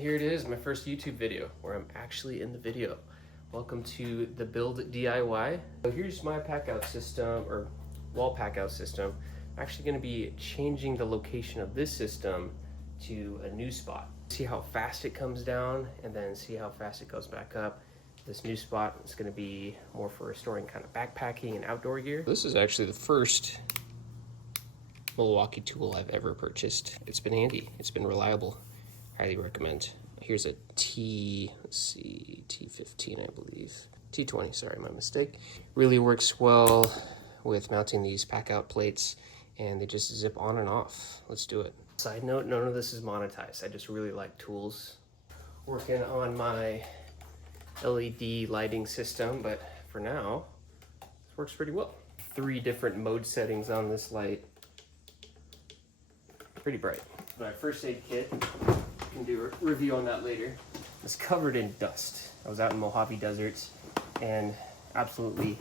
here it is, my first YouTube video where I'm actually in the video. Welcome to the Build DIY. So here's my PACKOUT system, or wall PACKOUT system. I'm actually going to be changing the location of this system to a new spot. See how fast it comes down and then see how fast it goes back up. This new spot is going to be more for storing kind of backpacking and outdoor gear. This is actually the first Milwaukee tool I've ever purchased. It's been handy, it's been reliable. Highly recommend. Here's a T15, I believe. T20, sorry, my mistake. Really works well with mounting these PACKOUT plates, and they just zip on and off. Let's do it. Side note, none of this is monetized. I just really like tools. Working on my LED lighting system, but for now, this works pretty well. 3 different mode settings on this light. Pretty bright. My first aid kit, can do a review on that later. It's covered in dust. I was out in Mojave Desert and absolutely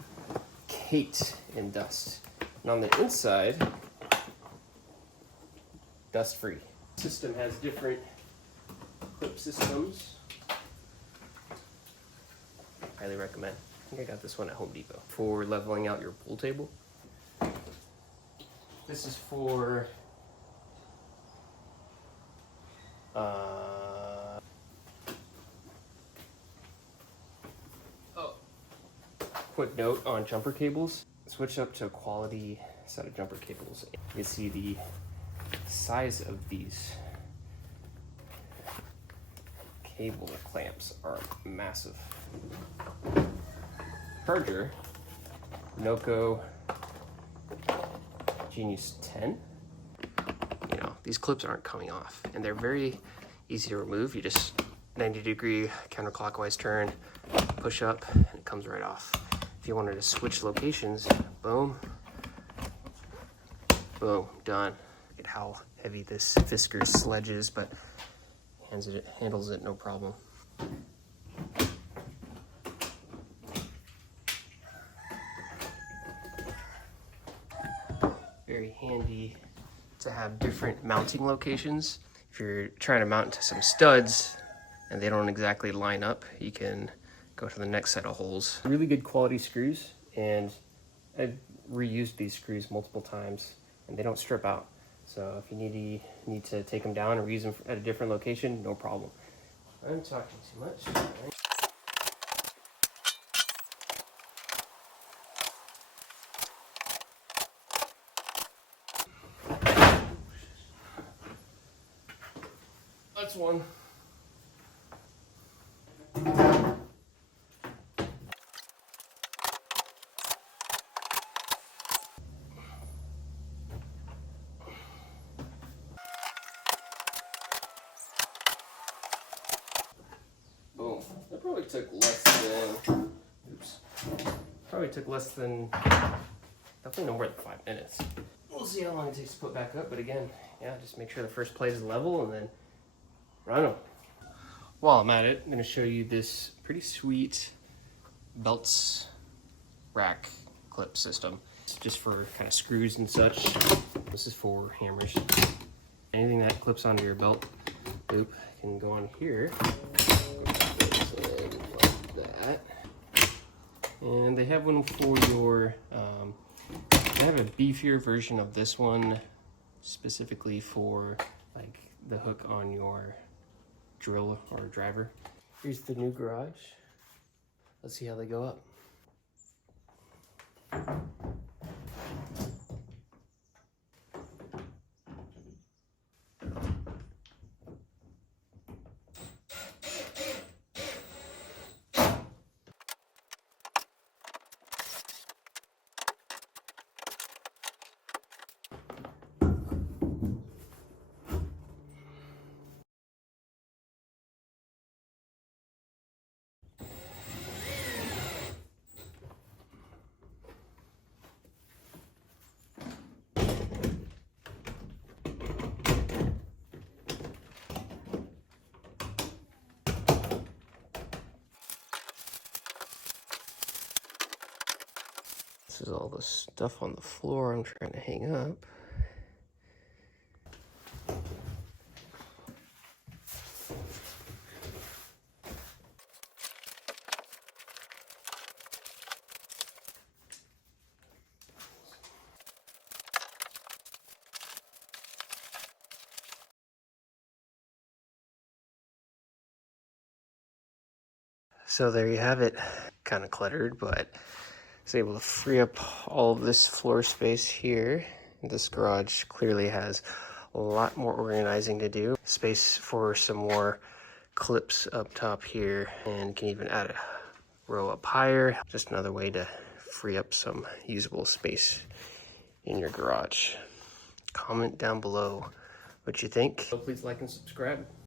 caked in dust. And on the inside, dust free. The system has different clip systems. Highly recommend. I think I got this one at Home Depot. For leveling out your pool table. This is for quick note on jumper cables. Switch up to a quality set of jumper cables. You can see the size of these cable clamps are massive. Charger, Noco Genius 10. You know, these clips aren't coming off, and they're very easy to remove. You just 90-degree counterclockwise turn, push up, and it comes right off. If you wanted to switch locations, boom, boom, done. Look at how heavy this Fisker sledge is, but handles it no problem. Very handy to have different mounting locations. If you're trying to mount to some studs and they don't exactly line up, you can go to the next set of holes. Really good quality screws, and I've reused these screws multiple times and they don't strip out. So if you need to take them down and reuse them at a different location, no problem. I'm talking too much. That's one. Boom. That probably took less than, definitely no more than 5 minutes. We'll see how long it takes to put back up, but again, yeah, just make sure the first plate is level and then run them. While I'm at it, I'm going to show you this pretty sweet belts rack clip system. It's just for kind of screws and such. This is for hammers. Anything that clips onto your belt loop can go on here. Like that. And they have one for your, they have a beefier version of this one specifically for like the hook on your drill or driver. Here's the new garage. Let's see how they go up. This is all the stuff on the floor I'm trying to hang up. So there you have it. Kind of cluttered, but I was able to free up all of this floor space here. This garage clearly has a lot more organizing to do. Space for some more clips up top here, and can even add a row up higher. Just another way to free up some usable space in your garage. Comment down below what you think. So please like and subscribe.